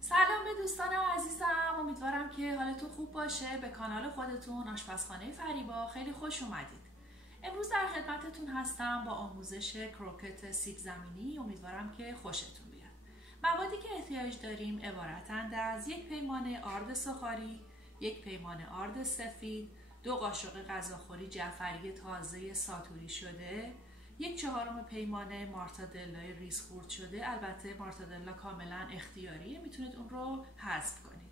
سلام به دوستان عزیزم، امیدوارم که حالتون خوب باشه. به کانال خودتون آشپزخانه فریبا خیلی خوش اومدید. امروز در خدمتتون هستم با آموزش کروکت سیب زمینی. امیدوارم که خوشتون بیاد. موادی که احتیاج داریم عبارتند از یک پیمانه آرد سوخاری، یک پیمانه آرد سفید، 2 قاشق غذاخوری جعفری تازه ساتوری شده، 1/4 پیمانه مارتادلای ریز خورد شده. البته مارتادلا کاملا اختیاریه، میتونید اون رو حذف کنید.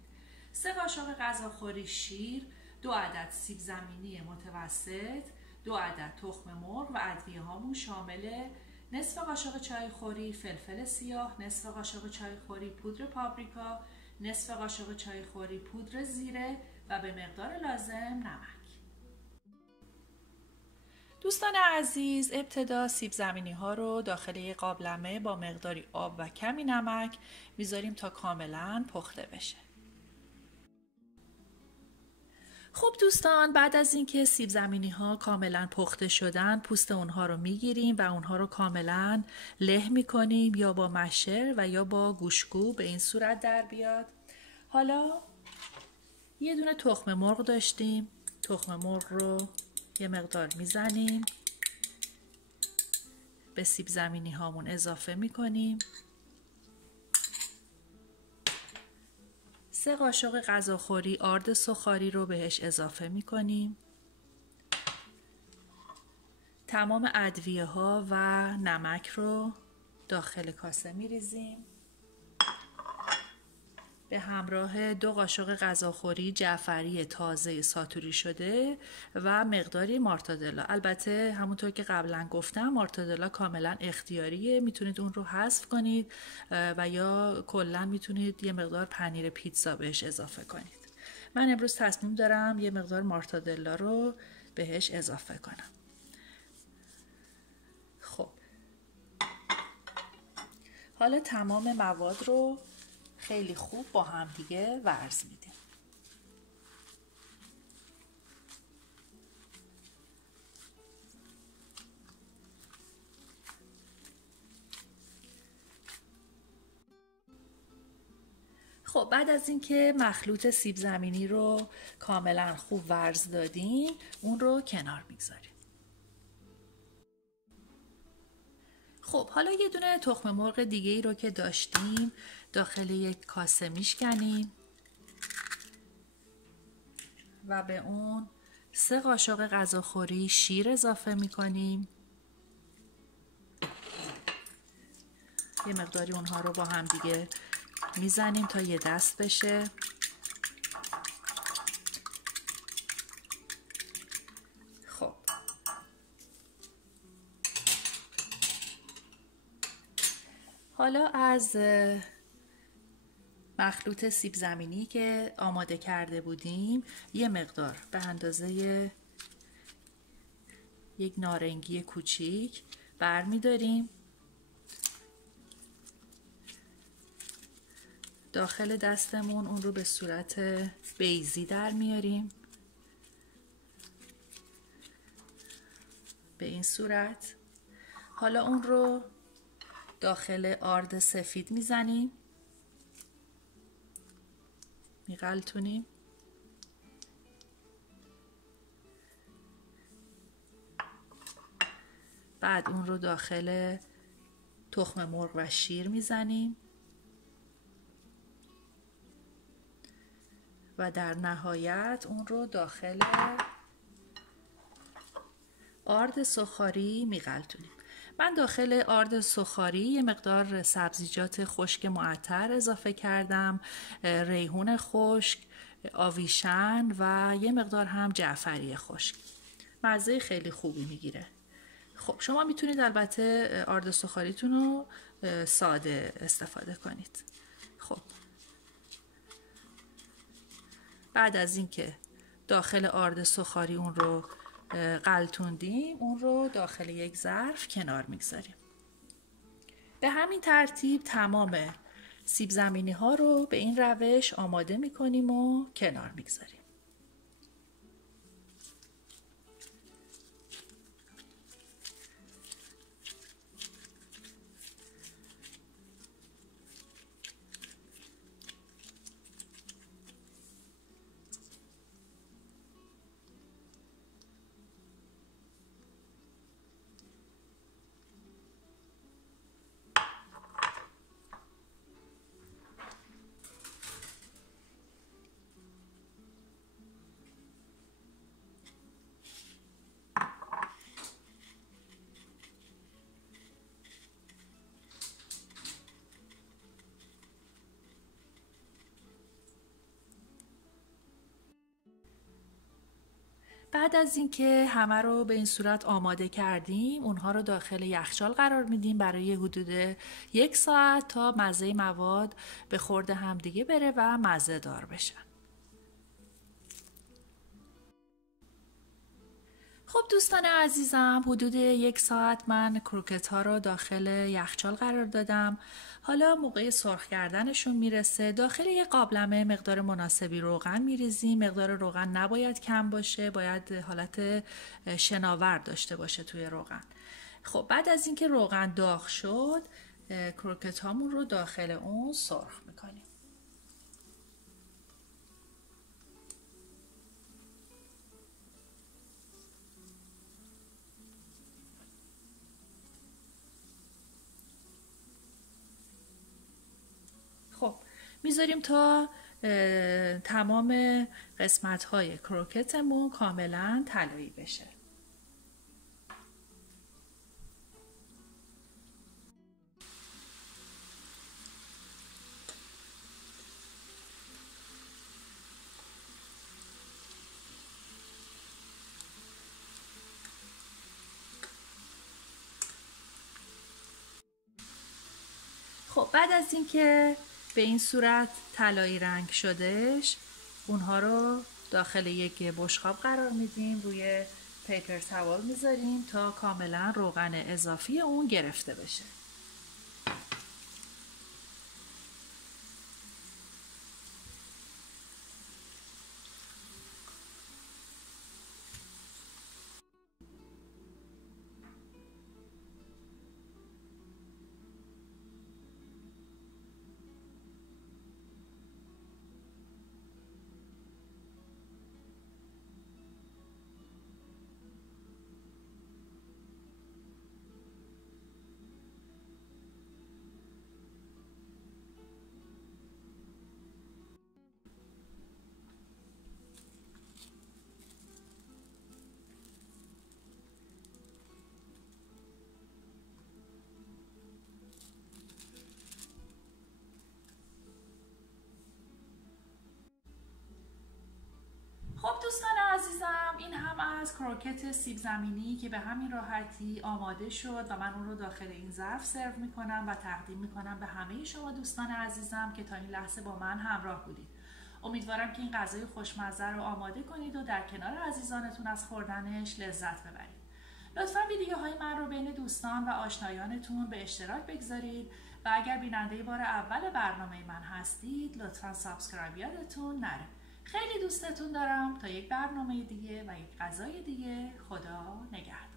3 قاشق غذاخوری شیر، 2 عدد سیب زمینی متوسط، 2 عدد تخم مرغ و ادویه هامون شامل نصف قاشق چای خوری فلفل سیاه، نصف قاشق چای خوری پودر پاپریکا، نصف قاشق چای خوری پودر زیره و به مقدار لازم نمک. دوستان عزیز، ابتدا سیب زمینی ها رو داخل یک قابلمه با مقداری آب و کمی نمک میذاریم تا کاملا پخته بشه. خب دوستان، بعد از اینکه سیب زمینی ها کاملا پخته شدن، پوست اونها رو میگیریم و اونها رو کاملا له میکنیم، یا با مشر و یا با گوشگو، به این صورت در بیاد. حالا یه دونه تخم مرغ داشتیم، تخم مرغ رو یه مقدار میزنیم، به سیب زمینی هامون اضافه میکنیم. 3 قاشق غذاخوری آرد سوخاری رو بهش اضافه میکنیم. تمام ادویه ها و نمک رو داخل کاسه میریزیم. به همراه 2 قاشق غذاخوری جعفری تازه ساتوری شده و مقداری مارتادلا. البته همونطور که قبلا گفتم مارتادلا کاملا اختیاریه، میتونید اون رو حذف کنید و یا کلا میتونید یه مقدار پنیر پیتزا بهش اضافه کنید. من امروز تصمیم دارم یه مقدار مارتادلا رو بهش اضافه کنم. خب حالا تمام مواد رو خیلی خوب با هم دیگه ورز میدیم. خب بعد از اینکه مخلوط سیب زمینی رو کاملا خوب ورز دادیم، اون رو کنار میگذاریم. خب حالا یه دونه تخم مرغ دیگه ای رو که داشتیم داخل یک کاسه میشکنیم و به اون 3 قاشق غذاخوری شیر اضافه میکنیم. یه مقداری اونها رو با هم دیگه میزنیم تا یه دست بشه. خب حالا از مخلوط سیب زمینی که آماده کرده بودیم یه مقدار به اندازه یک نارنگی کوچیک برمی‌داریم، داخل دستمون اون رو به صورت بیضی در میاریم، به این صورت. حالا اون رو داخل آرد سفید میزنیم، میغلطونیم. بعد اون رو داخل تخم مرغ و شیر میزنیم و در نهایت اون رو داخل آرد سوخاری میغلطونیم. من داخل آرد سوخاری یه مقدار سبزیجات خشک معطر اضافه کردم، ریحون خشک، آویشن و یه مقدار هم جعفری خشک. مزه خیلی خوبی میگیره. خب شما میتونید البته آرد سوخاریتون رو ساده استفاده کنید. خب بعد از اینکه داخل آرد سوخاری اون رو غلطوندیم، اون رو داخل یک ظرف کنار میگذاریم. به همین ترتیب تمام سیب زمینی ها رو به این روش آماده میکنیم و کنار میگذاریم. بعد از اینکه همه رو به این صورت آماده کردیم، اونها رو داخل یخچال قرار میدیم برای حدود 1 ساعت تا مزه مواد به خورد همدیگه بره و مزه دار بشن. خب دوستان عزیزم، حدود 1 ساعت من کروکت ها رو داخل یخچال قرار دادم. حالا موقع سرخ کردنشون میرسه. داخل یه قابلمه مقدار مناسبی روغن میریزیم. مقدار روغن نباید کم باشه، باید حالت شناور داشته باشه توی روغن. خب بعد از اینکه روغن داغ شد، کروکت هامون رو داخل اون سرخ میکنیم. خب میذاریم تا تمام قسمت های کروکتمون کاملا طلایی بشه. خب بعد از اینکه به این صورت طلایی رنگ شدش، اونها رو داخل یک بشقاب قرار میدیم، روی پیپر تاول میذاریم تا کاملا روغن اضافی اون گرفته بشه. خب دوستان عزیزم، این هم از کروکت سیب زمینی که به همین راحتی آماده شد و من اون رو داخل این ظرف سرو میکنم و تقدیم میکنم به همه شما دوستان عزیزم که تا این لحظه با من همراه بودید. امیدوارم که این غذای خوشمزه رو آماده کنید و در کنار عزیزانتون از خوردنش لذت ببرید. لطفا ویدیوهای من رو بین دوستان و آشنایانتون به اشتراک بگذارید و اگر بیننده بار اول برنامه من هستید لطفا سابسکرایب یادتون نره. خیلی دوستتون دارم. تا یک برنامه دیگه و یک غذای دیگه، خدا نگهدار.